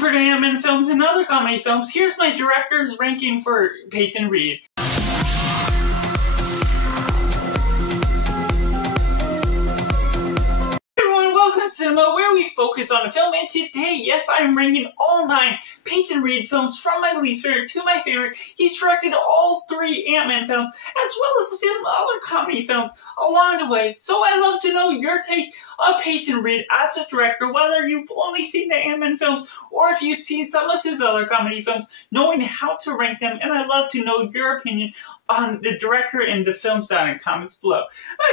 for the Antman films and other comedy films, here's my director's ranking for Peyton Reed. Welcome to Cinema, where we focus on the film, and today, yes, I'm ranking all 9 Peyton Reed films from my least favorite to my favorite. He's directed all 3 Antman films, as well as some other comedy films along the way. So I'd love to know your take on Peyton Reed as a director, whether you've only seen the Antman films, or if you've seen some of his other comedy films, knowing how to rank them, and I'd love to know your opinion on the director and the films down in comments below.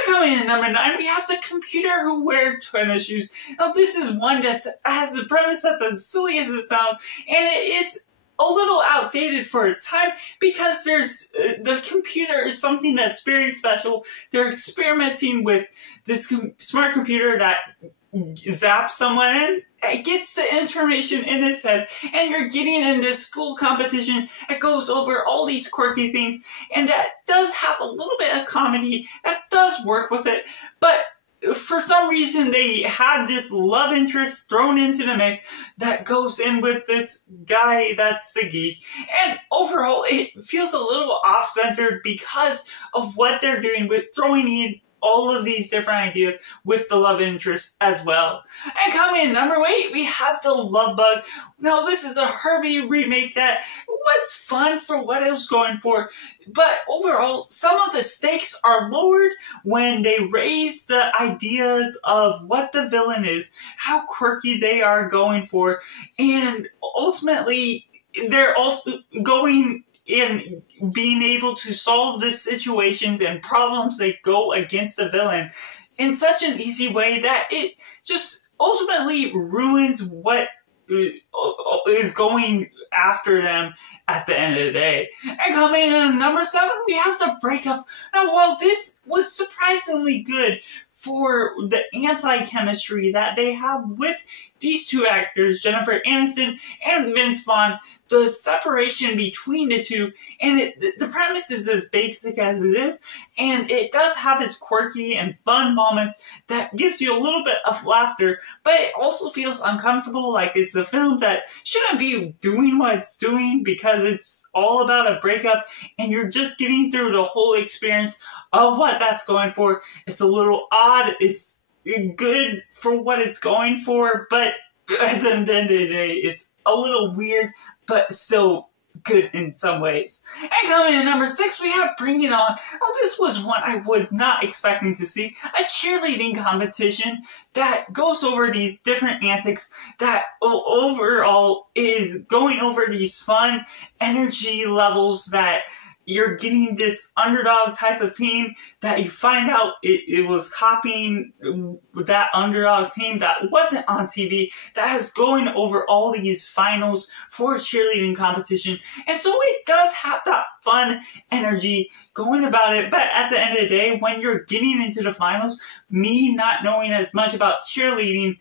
Coming in at number 9, we have The Computer Who Wear Tennis Shoes. Now this is one that has a premise that's as silly as it sounds, and it is a little outdated for its time, because the computer is something that's very special. They're experimenting with this smart computer that zaps someone in. It gets the information in his head, and you're getting in this school competition that goes over all these quirky things, and that does have a little bit of comedy, that does work with it, but for some reason they had this love interest thrown into the mix that goes in with this guy that's the geek, and overall it feels a little off-centered because of what they're doing with throwing in all of these different ideas with the love interest as well. And coming in number 8, we have The Love Bug. Now this is a Herbie remake that was fun for what it was going for, but overall some of the stakes are lowered when they raise the ideas of what the villain is, how quirky they are going for, and ultimately they're also going in being able to solve the situations and problems that go against the villain in such an easy way that it just ultimately ruins what is going after them at the end of the day. And coming in at number 7, we have The Breakup. Now while this was surprisingly good for the anti-chemistry that they have with these two actors, Jennifer Aniston and Vince Vaughn, the separation between the two, and the premise is as basic as it is, and it does have its quirky and fun moments that gives you a little bit of laughter, but it also feels uncomfortable, like it's a film that shouldn't be doing what it's doing because it's all about a breakup, and you're just getting through the whole experience of what that's going for. It's a little odd, it's good for what it's going for, but at the end of the day, it's a little weird, but still good in some ways. And coming in at number 6, we have Bring It On. Now this was one I was not expecting to see. A cheerleading competition that goes over these different antics that overall is going over these fun energy levels that you're getting this underdog type of team that you find out it was copying that underdog team that wasn't on TV, that is going over all these finals for a cheerleading competition. And so it does have that fun energy going about it, but at the end of the day, when you're getting into the finals, me not knowing as much about cheerleading,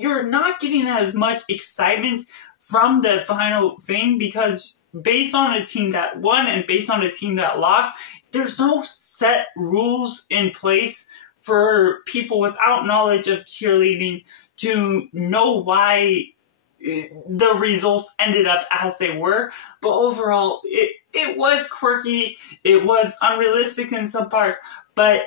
you're not getting as much excitement from the final thing, because based on a team that won and based on a team that lost, there's no set rules in place for people without knowledge of cheerleading to know why the results ended up as they were. But overall, it was quirky, it was unrealistic in some parts, but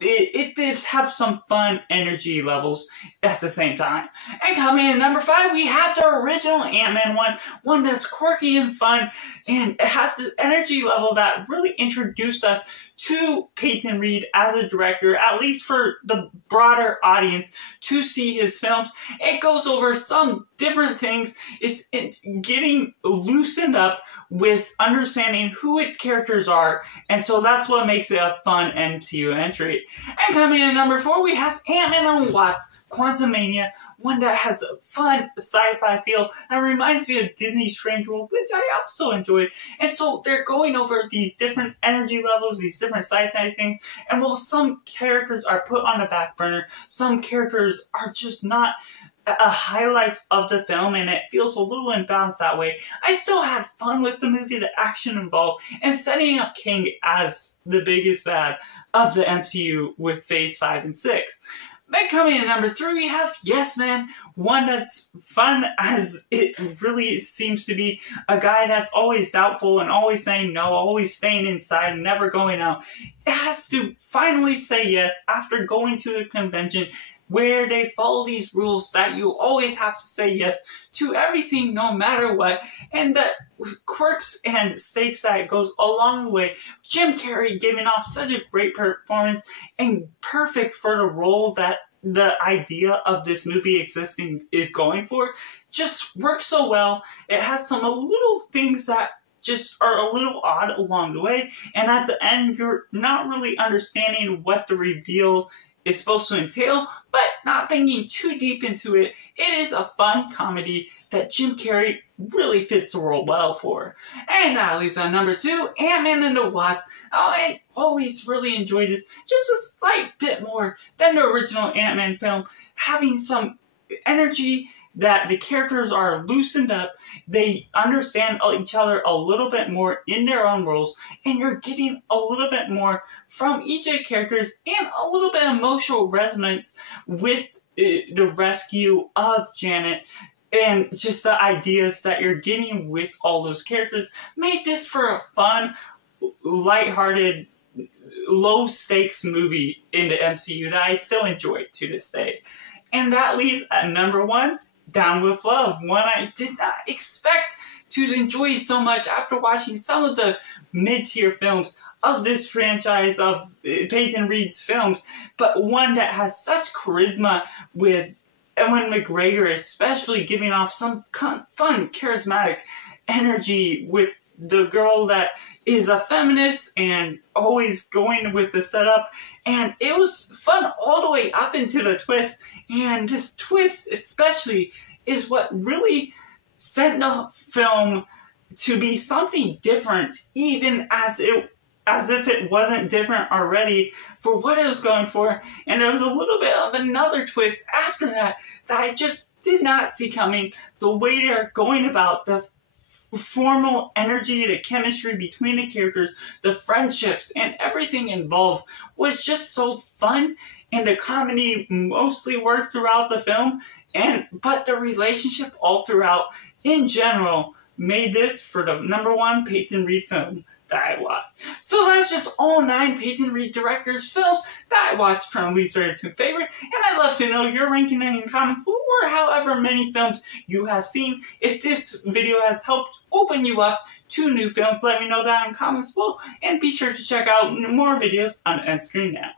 it did have some fun energy levels at the same time. And coming in at number 5, we have the original Antman one that's quirky and fun, and it has this energy level that really introduced us to Peyton Reed as a director, at least for the broader audience to see his films. It goes over some different things. It's getting loosened up with understanding who its characters are, and so that's what makes it a fun MCU entry. And coming in at number 4, we have Antman and Wasp: Quantumania, one that has a fun sci-fi feel that reminds me of Disney's Strange World, which I also enjoyed. And so they're going over these different energy levels, these different sci-fi things, and while some characters are put on the back burner, some characters are just not a highlight of the film, and it feels a little imbalanced that way. I still had fun with the movie, the action involved, and setting up King as the biggest bad of the MCU with Phase 5 and 6. Then coming in number 3, we have Yes Man, one that's fun as it really seems to be a guy that's always doubtful and always saying no, always staying inside and never going out. It has to finally say yes after going to a convention where they follow these rules that you always have to say yes to everything no matter what, and the quirks and stakes that goes along the way. Jim Carrey giving off such a great performance and perfect for the role that the idea of this movie existing is going for. Just works so well. It has some little things that just are a little odd along the way, and at the end you're not really understanding what the reveal is supposed to entail, but not thinking too deep into it. It is a fun comedy that Jim Carrey really fits the role well for. And that leaves on number 2, Antman and the Wasp. Oh, I always really enjoyed this, just a slight bit more than the original Ant-Man film, having some energy that the characters are loosened up, they understand each other a little bit more in their own roles, and you're getting a little bit more from each of the characters and a little bit of emotional resonance with the rescue of Janet, and just the ideas that you're getting with all those characters made this for a fun, lighthearted, low-stakes movie in the MCU that I still enjoy to this day. And that leaves at number 1, Down with Love, one I did not expect to enjoy so much after watching some of the mid-tier films of this franchise of Peyton Reed's films, but one that has such charisma with Ewan McGregor especially giving off some fun, charismatic energy with the girl that is a feminist and always going with the setup, and it was fun all the way up into the twist, and this twist especially is what really sent the film to be something different, even as if it wasn't different already for what it was going for. And there was a little bit of another twist after that that I just did not see coming. The way they're going about the formal energy, the chemistry between the characters, the friendships, and everything involved was just so fun, and the comedy mostly worked throughout the film, but the relationship all throughout in general made this for the number 1 Peyton Reed film that I watched. So that's just all 9 Peyton Reed directors' films that I watched from least favorite to favorite, and I'd love to know your ranking in the comments, or however many films you have seen. If this video has helped open you up to new films, let me know down in the comments below, and be sure to check out more videos on End Screen Now.